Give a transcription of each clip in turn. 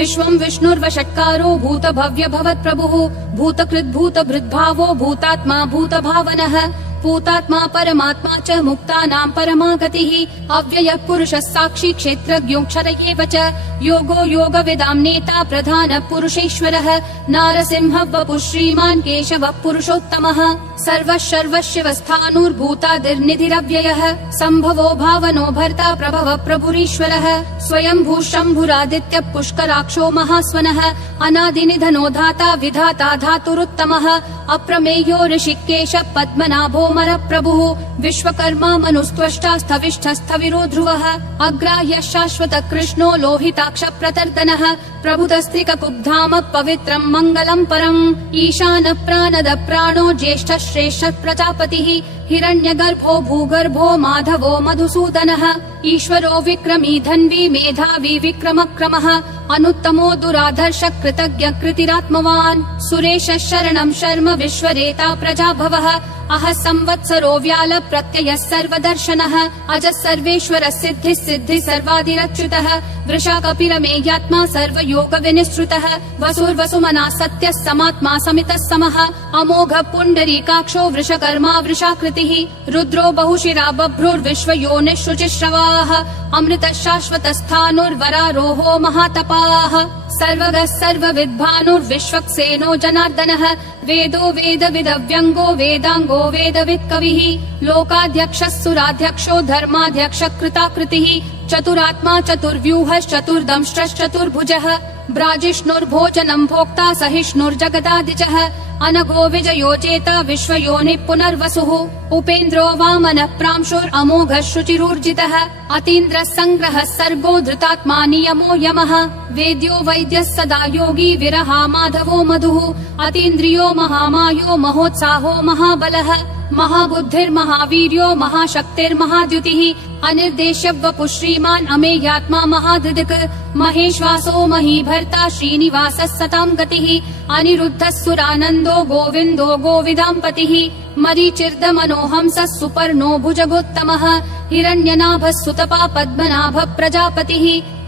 विश्वं विष्णुर्वषट्कारो भूतभव्य भवत्प्रभुः भूतकृद्भूतभृद्भावो भूतात्मा भूतभावनः भूतात्मा परमात्मा च मुक्तानां परमा गतिः अव्ययः पुरुषः साक्षी क्षेत्रज्ञोऽक्षर एव च योगो योगविदां नेता प्रधानः पुरुषेश्वरः नारसिंहः वपुः श्रीमान् केशवः पुरुषोत्तमः सर्वः सर्वशिवस्थाणुर्भूतादिर्निधिरव्ययः सम्भवो भावनो भर्ता प्रभवः प्रभुरीश्वरः स्वयंभू शम्भुरादित्यः पुष्कराक्षो महास्वनः अनादिनिधनो धाता विधाता धातुरुत्तमः अप्रमेयो ऋषिकेशः पद्मनाभो मरप्रभुः विश्वकर्मा मनुस्त्वष्टा स्थविष्ठस्थविरो ध्रुवः अग्राह्यः शाश्वतः कृष्णो लोहिताक्ष प्रतर्दनः प्रभुतस्त्रिककुब्धाम पवित्रं मङ्गलं परम् ईशानः प्राणदः प्राणो ज्येष्ठः श्रेष्ठः प्रजापतिः हिरण्यगर्भो भूगर्भो माधवो मधुसूदनः ईश्वरो विक्रमी धन्वी मेधावी विक्रमक्रमः अनुत्तमो दुराधर्ष कृतज्ञ कृतिरात्मवान् सुरेशः शरणं शर्म विश्वरेता प्रजाभवः अहः संवत्सरो व्याल प्रत्ययः सर्वदर्शनः अजः सर्वेश्वरः सिद्धिः सिद्धिः सर्वादिरच्युतः वृषा कपिलमेयात्मा सर्वयोग विनिश्रुतः वसुर्वसुमना सत्यः समात्मा समितः समः अमोघः पुण्डरीकाक्षो वृषकर्मा वृषाकृतिः रुद्रो बहुशिरा बभ्रुर्विश्वयोनिः शुचिश्रवाः अमृतः शाश्वतस्थाणुर्वरारोहो महातपाः सर्वगः सर्वविद्भानुर्विश्वक्सेनो जनार्दनः वेदो वेदविदव्यङ्गो वेदाङ्गो वेदवित्कविः लोकाध्यक्षः सुराध्यक्षो धर्माध्यक्षः कृताकृतिः चतुरात्मा चतुर्व्यूहश्चतुर्दंष्ट्रश्चतुर्भुजः ब्राजिष्णुर्भोजनं भोक्ता सहिष्णुर्जगदादिजः अनघो विजयो जेता विश्वयोनिः पुनर्वसुः उपेन्द्रो वामनः प्रांशुरमोघः शुचिरूर्जितः अतीन्द्रः सङ्ग्रहः सर्गो धृतात्मा नियमो यमः वेद्यो वैद्यः सदा योगी विरहा माधवो मधुः अतीन्द्रियो महामायो महोत्साहो महाबलः महाबुद्धिर्महावीर्यो महाशक्तिर्महाद्युतिः अनिर्देश्य वपुः श्रीमान् अमेयात्मा महाधृदिक् महेश्वासो महीभर्ता श्रीनिवासः सतां गतिः अनिरुद्धः सुरानन्दो गोविन्दो गोविदाम्पतिः मरीचिर्दमनोहंसः सुपर्णो भुजगोत्तमः हिरण्यनाभः सुतपा पद्मनाभः प्रजापतिः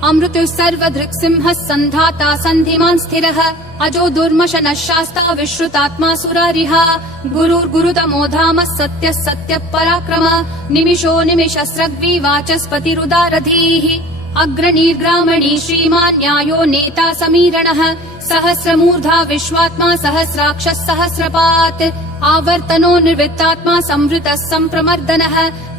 अमृतुः सर्वदृक्सिंहः सन्धाता सन्धिमान् स्थिरः अजो दुर्मशनः शास्ता विश्रुतात्मा सुरारिः गुरुर्गुरुतमो धामः सत्यः सत्यः पराक्रमः निमिषो निमिषस्रग्वी वाचस्पतिरुदारधीः अग्रणीर्ग्रामणी श्रीमान् न्यायो नेता समीरणः सहस्रमूर्धा विश्वात्मा सहस्राक्षः सहस्रपात् आवर्तनो निर्वृत्तात्मा संवृतः सम्प्रमर्दनः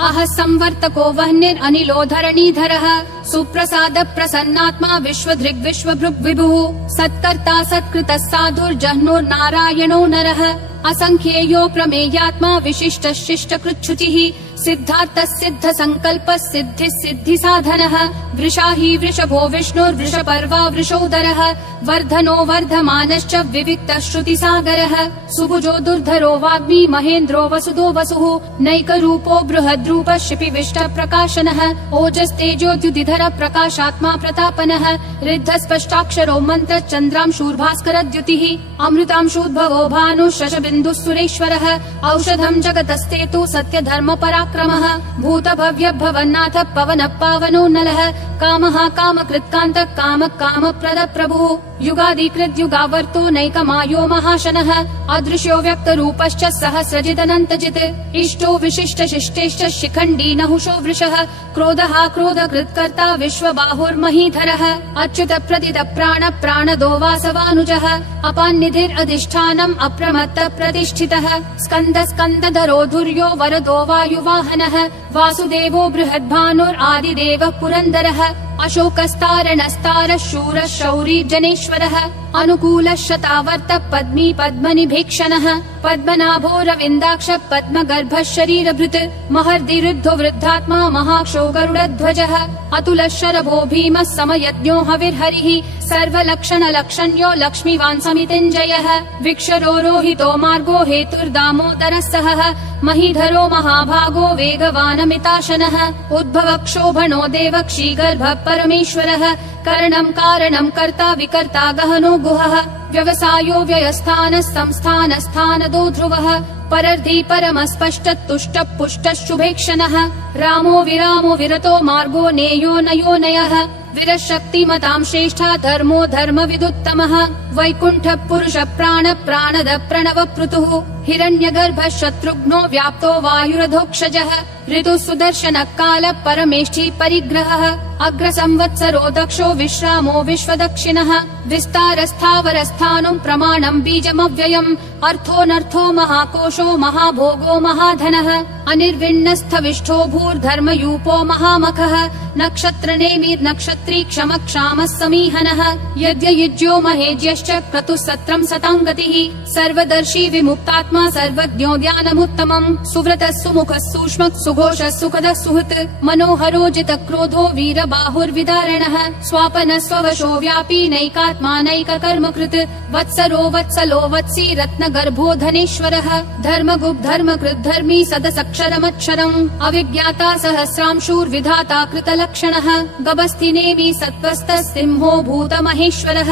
अहः संवर्तको वह्निरनिलो धरणीधरः सुप्रसाद प्रसन्नात्मा विश्वधृग्विश्वभृग् विभुः सत्कर्ता सत्कृतः साधुर्जह्नुर्नारायणो नरः असंख्येयो प्रमेयात्मा विशिष्टः शिष्टकृच्छुचिः सिद्धार्थः सिद्ध संकल्पः सिद्धिः सिद्धि साधनः वृषाही वृषभो विष्णुर्वृषपर्वा वृषोदरः वर्धनो वर्धमानश्च विविक्तः श्रुतिसागरः सुभुजो दुर्धरो वाग्मी महेन्द्रो वसुदो वसुः नैकरूपो बृहद्रूपः शिपिविष्टः प्रकाशनः ओजस्तेजोद्युतिधर प्रकाशात्मा प्रतापनः ऋद्धस्पष्टाक्षरो मन्त्र चन्द्रांशूर्भास्करद्युतिः अमृतांशूद्भवो भानुः शशबिन्दुः सुरेश्वरः औषधं जगतस्तेतु सत्यधर्म पराक्रमः भूतभव्य भवन्नाथ पवनः पावनो नलः कामः कामकृत्कान्तः कामः कामप्रदः प्रभुः युगादिकृत् युगावर्तो नैकमायो महाशनः अदृश्यो व्यक्तरूपश्च सहस्रजिदनन्तजित् इष्टो विशिष्ट शिष्टेश्च शिखण्डी नहुषो वृषः क्रोधः क्रोधकृत्कर्ता विश्वबाहुर्महीधरः अच्युत प्रदित प्राण प्राणदो वासवानुजः अपान्निधिरधिष्ठानम् अप्रमत्त प्रतिष्ठितः स्कन्द स्कन्दधरो धुर्यो वरदो वायुवाहनः वासुदेवो बृहद्भानुरादिदेवः पुरन्दरः अशोकस्तारणस्तारः शूरः शौरी जनेश्वरः अनुकूलः शतावर्त पद्मी पद्मनिभीक्षणः पद्मनाभो रविन्दाक्ष पद्मगर्भः शरीरभृत् महर्दिरुद्धो वृद्धात्मा महाक्षो गरुडध्वजः अतुलः शरभो भीमः समयज्ञो हविर्हरिः सर्वलक्षणलक्षण्यो लक्ष्मीवान् समितिञ्जयः विक्षरो रोहितो मार्गो हेतुर्दामोदरः सहः महीधरो महाभागो वेगवानमिताशनः उद्भवः क्षोभणो देवक्षीगर्भः परमेश्वरः करणं कारणं कर्ता विकर्ता गहनो गुहः व्यवसायो व्ययस्थानः संस्थानस्थानदो ध्रुवः परर्धी परमस्पष्ट तुष्ट पुष्ट शुभेक्षणः रामो विरामो विरतो मार्गो नेयो नयो नयः विरशक्तिमतां श्रेष्ठा धर्मो धर्मविदुत्तमः वैकुण्ठ पुरुष प्राण प्राणद प्रणव पृतुः हिरण्यगर्भ शत्रुघ्नो व्याप्तो वायुरधोक्षजः ऋतु सुदर्शन काल परमेष्ठी परिग्रहः अग्र संवत्सरो दक्षो विश्रामो विश्वदक्षिणः विस्तारस्थावरस्थानं प्रमाणं बीजमव्ययम् अर्थोऽनर्थो महाकोशो महाभोगो महाधनः अनिर्विण्णस्थविष्ठो भूर्धर्मयूपो महामखः नक्षत्रनेमिर् नक्षत्री क्षम क्षामः समीहनः यज्ञयुज्यो महेज्यश्च क्रतुः सत्रं सतां गतिः सर्वदर्शी विमुक्तात्मा सर्वज्ञो ज्ञानमुत्तमम् सुव्रतः सुमुखः सूक्ष्मः सुघोषः सुखदः सुहृत् मनोहरो जितक्रोधो वीरबाहुर्विदारणः स्वापनः स्ववशो व्यापी नैकात्मा नैककर्मकृत् वत्सरो वत्सलो वत्सी रत्नगर्भो धनेश्वरः धर्मगुप् धर्मकृत् धर्मी सदसक्षरमक्षरम् अविज्ञाता सहस्रांशूर्विधाता कृतलक्षणः गभस्तिनेमि सत्त्वस्तः सिंहो भूतमहेश्वरः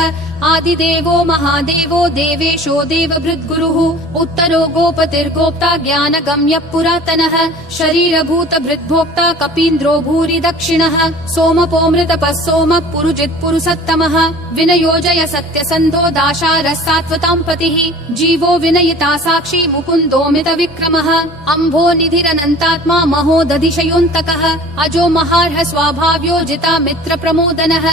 आदिदेवो महादेवो देवेशो देवभृद्गुरुः उत्तरो गोपतिर्गोप्ता ज्ञानगम्यः पुरातनः शरीरभूत भृद्भोक्ता कपीन्द्रो भूरि दक्षिणः सोमपोमृतपः सोमः पुरुजित् पुरुषोत्तमः विनयोजय सत्यसन्धो दाशारः सात्वतां पतिः जीवो विनयिता साक्षी मुकुन्दोमित विक्रमः अम्भो निधिरनन्तात्मा महोदधिशयोऽन्तकः अजो महार्ह स्वाभाव्यो जिता मित्र प्रमोदनः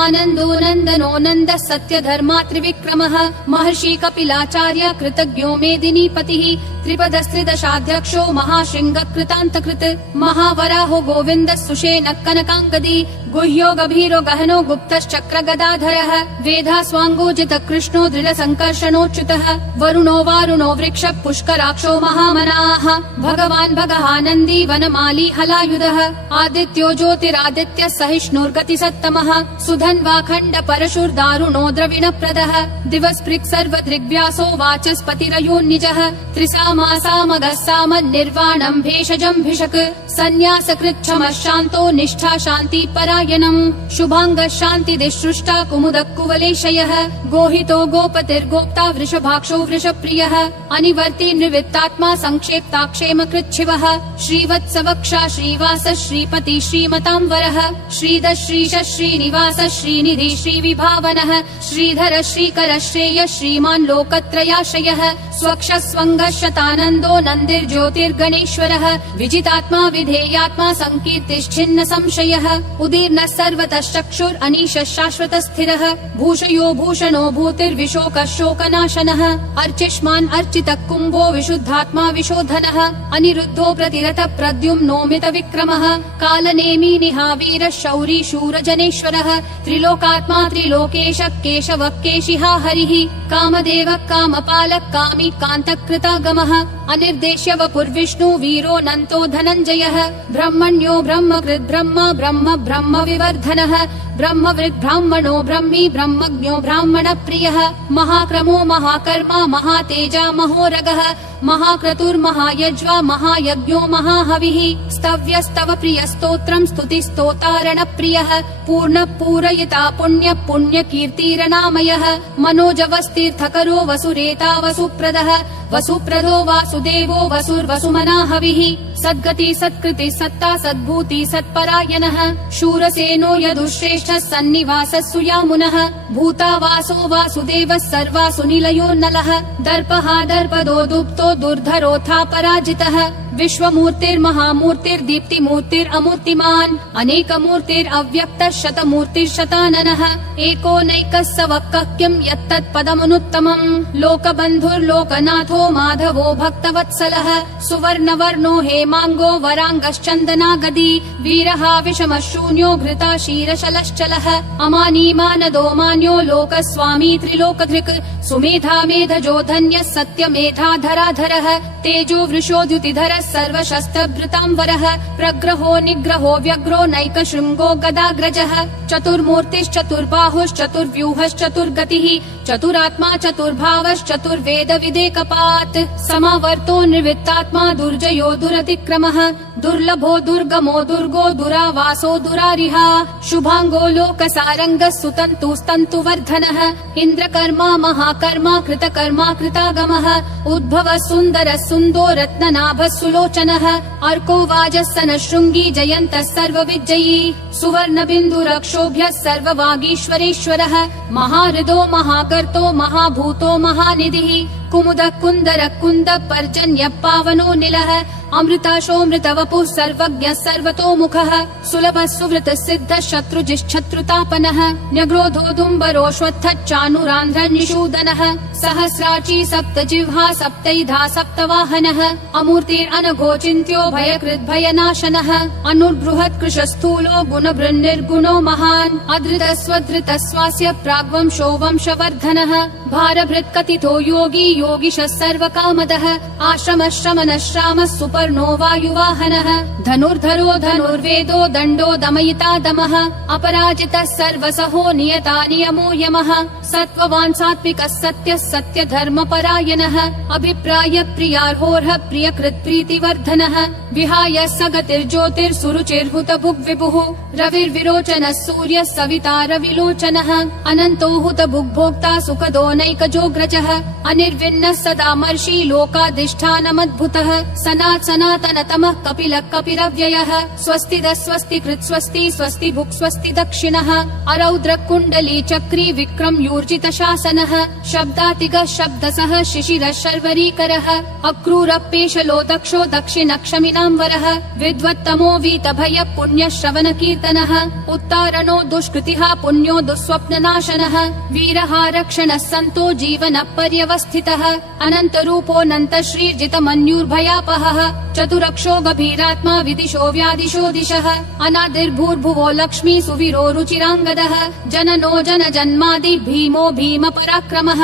आनन्दो नन्दनो नन्दः सत्य धर्मा त्रिविक्रमः महर्षि कपिलाचार्य कृतज्ञो मेदिनीपतिः त्रिपदस्त्रिदशाध्यक्षो महाशृंग कृतान्तकृत् महावराहो गोविन्दः सुषेणः कनकाङ्गदी गुह्यो गभीरो गहनो गुप्तश्चक्र गदाधरः वेधास्वाङ्गोजित कृष्णो दृढ संकर्षणोच्युतः वरुणो वारुणो वृक्ष पुष्कराक्षो महामनाः भगवान् भगहानन्दी वनमाली हलायुधः आदित्यो ज्योतिरादित्य सहिष्णुर्गति सत्तमः सुधन्वाखण्ड परशुर्दारुणो द्रविणप्रदः दिवस्पृक् सर्वदृग्व्यासो वाचस्पतिरयोन्निजः त्रिसामासामगः सामन्निर्वाणम् भेषजम् भिषक् सन्न्यासकृच्छमः शान्तो निष्ठा शान्ति परायणम् शुभाङ्गः शान्तिदिसृष्टा कुमुदः कुवलेशयः गोहितो गोपतिर्गोप्ता वृषभाक्षो वृषप्रियः अनिवर्ति निवृत्तात्मा संक्षेप्ता क्षेमकृच्छिवः श्रीवत्सवक्षा श्रीवास श्रीपति श्रीमतां वरः श्रीधर श्रीश श्रीनिवास श्रीनिधि श्रीविभावनः श्रीधर श्रीकर श्रेय श्रीमान् लोकत्रयाश्रयः स्वक्ष स्वङ्गः शतानन्दो नन्दिर्ज्योतिर्गणेश्वरः विजितात्मा विधेयात्मा संकीर्तिश्छिन्न संशयः उदीर्णः सर्वतः चक्षुर् अनीशः शाश्वतः स्थिरः भूषयो भूषणो भूतिर्विशोकः शोकनाशनः अर्चिष्मान् अर्चितः कुम्भो विशुद्धात्मा विशोधनः अनिरुद्धो प्रतिरथ प्रद्युम्नोमित विक्रमः कालनेमी निहावीरः शौरी शूरजनेश्वरः त्रिलोकात्मा त्रिलोकेश केशवः केशिहा हरिः कामदेवः कामपालः कामी कान्तकृतागमः अनिर्देश्य वपुर्विष्णु वीरो नन्तो धनञ्जयः ब्रह्मण्यो ब्रह्मकृत् ब्रह्म ब्रह्म ब्रह्म विवर्धनः ब्रह्मवृद् ब्राह्मणो ब्रह्मी ब्रह्मज्ञो ब्राह्मण प्रियः महाक्रमो महाकर्मा महातेजा महोरगः महाक्रतुर्महायज्वा महायज्ञो महाहविः स्तव्यस्तव प्रिय स्तोत्रम् स्तुतिस्तोतारण प्रियः पूर्ण पूरयिता पुण्य पुण्य कीर्तिरनामयः मनोजवस्तीर्थकरो वसुरेता वसुप्रदः वसुप्रदो वासुदेवो वसुर्वसुमनाहविः सद्गति सत्कृति सत्ता सद्भूति सत्परायणः शूरसेनो यदुश्रेष्ठः सन्निवासः सुयामुनः भूतावासो वासुदेवः सर्वासु निलयोन्नलः दर्पः दर्पदो दुप्तो दुर्धरोऽथा पराजितः विश्वमूर्तिर्महामूर्तिर्दीप्तिमूर्तिरमूर्तिमान् अनेकमूर्तिरव्यक्तः शतमूर्तिर्शताननः एकोनैकः स वक्कः किं यत्तत्पदमनुत्तमम् लोकबन्धुर्लोकनाथो माधवो भक्तवत्सलः सुवर्णवर्णो हेमाङ्गो वराङ्गश्चन्दनागदी वीरः विषमः शून्यो घृता क्षीरशलश्चलः अमानी मानदो मान्यो लोकस्वामी त्रिलोकधृक् सुमेधा मेधजो धन्यः सत्यमेधाधराधरः तेजो वृषोद्युतिधरः सर्वशस्त्रभृताम्बरः प्रग्रहो निग्रहो व्यग्रो नैकशृङ्गो गदाग्रजः चतुर्मूर्तिश्चतुर्बाहुश्चतुर्व्यूहश्चतुर्गतिः चतुरात्मा चतुर्भावश्चतुर्वेद विदेकपात् समावर्तो निर्वृत्तात्मा दुर्जयो दुरतिक्रमः दुर्लभो दुर्गमो दुर्गो दुरावासो दुरारिहा शुभांगो लोकसारङ्गः सुतन्तुस्तन्तुवर्धनः इन्द्रकर्मा महाकर्मा कृतकर्मा कृतागमः उद्भवः सुन्दरः सुन्दो रत्ननाभः सुलोचनः अर्को वाजस्सनः शृङ्गी जयन्तः सर्वविजयी सुवर्णबिन्दुरक्षोभ्यः सर्ववागीश्वरेश्वरः महाहृदो महाकर्तो महाभूतो महानिधिः कुमुदः कुन्दरः कुन्दः पर्जन्यः पावनो निलः अमृताशोऽमृतवपुः सर्वज्ञः सर्वतोमुखः सुलभः सुवृतः सिद्धः शत्रुजिश्शत्रुतापनः न्यग्रोधोदुम्बरोऽश्वत्थः चाणूरान्ध्रनिषूदनः सहस्राची सप्तजिह्वा सप्तैधा सप्तवाहनः अमूर्तिरनघोचिन्त्यो भयकृद्भयनाशनः अनुर्बृहत्कृशस्थूलो गुणभृन्निर्गुणो महान् अधृतस्वधृतः स्वास्य प्राग्वंशो वंशवर्धनः भारभृत्कथितो योगी योगिशः सर्वकामदः आश्रमः श्रमणः श्रामः सुपर्णो वायुवाहनः धनुर्धरो धनुर्वेदो दण्डो दमयिता दमः अपराजितः सर्वसहो नियता नियमो यमः सत्त्ववान् सात्विकः सत्यः सत्यधर्मपरायणः अभिप्राय प्रियार्होर्ह प्रियकृत्प्रीतिवर्धनः विहाय सगतिर्ज्योतिर्सुरुचिर्हुतभुग्विभुः रविर्विरोचनः सूर्यः सविता रविलोचनः अनन्तो हुतभुग्भोक्ता सुखदोनैकजोऽग्रजः अनिर्विण्णः सदामर्षि लोकाधिष्ठानमद्भुतः सनातनतमः कपिलः कपिरव्ययः स्वस्तिदः स्वस्तिकृत् स्वस्ति स्वस्ति भुक् स्वस्ति दक्षिणः अरौद्र कुण्डली चक्री विक्रम यूर्जित शासनः शब्दातिगः शब्दसः शिशिरः शर्वरीकरः अक्रूरपेशलो दक्षो दक्षिणक्षमिनाम्बरः विद्वत्तमो वीतभय पुण्यश्रवण कीर्तनः उत्तारणो दुष्कृतिः पुण्यो दुःस्वप्ननाशनः वीरः रक्षणः सन्तो जीवनः पर्यवस्थितः अनन्तरूपोऽनन्त श्रीर्जितमन्युर्भयापहः चतुरक्षो गभीरात्मा विदिशो व्यादिशो दिशः अनादिर्भूर्भुवो लक्ष्मी सुवीरो रुचिराङ्गदः जननो जनजन्मादि भीमो भीम पराक्रमः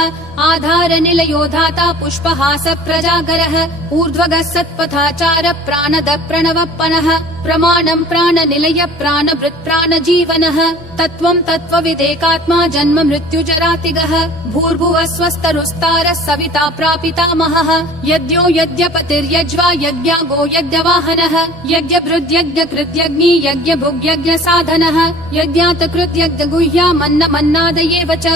आधार निलयो धाता पुष्पहास प्रजागरः ऊर्ध्वगः सत्पथाचार प्राणद प्रणवप्पनः प्रमाणं प्राणनिलय प्राणभृत् प्राणजीवनः तत्त्वं तत्त्वविदेकात्मा जन्म मृत्युजरातिगः भूर्भुवः स्वस्तरुस्तारः सविता प्रापितामहः यज्ञो यज्ञपतिर्यज्वा यज्ञागो यज्ञवाहनः यज्ञभृद्यज्ञकृत्यग्नि यज्ञभुग्यज्ञसाधनः यज्ञातकृत्यज्ञगुह्यामन्नमन्नादयेव च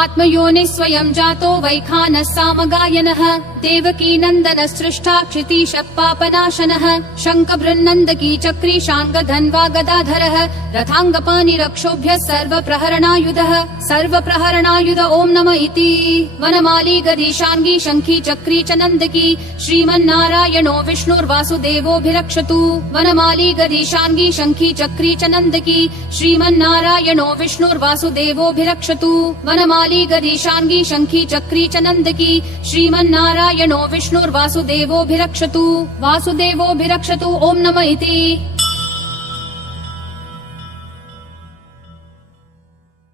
आत्मयोनिः स्वयं जातो वैखानः सामगायनः देवकी नन्दन सृष्टा क्षितीशः पापनाशनः शङ्खबृन्नन्दकी चक्री शाङ्गधन्वा गदाधरः रथाङ्गपाणिरक्षोभ्यः सर्वप्रहरणायुध ॐ नमः इति वनमाली गदीशाङ्गी शङ्खी चक्री च नन्दकी श्रीमन्नारायणो विष्णुर्वासुदेवोऽभिरक्षतु वनमाली गदीशाङ्गी शङ्खी चक्री च नन्दकी श्रीमन्नारायणो विष्णुर्वासुदेवोऽभिरक्षतु वनमाली गदीशाङ्गी शङ्खी चक्री च नन्दकी श्रीमन्नारायणो विष्णुर्वासुदेवोऽभिरक्षतु वासुदेवोऽभिरक्षतु ॐ नमः इति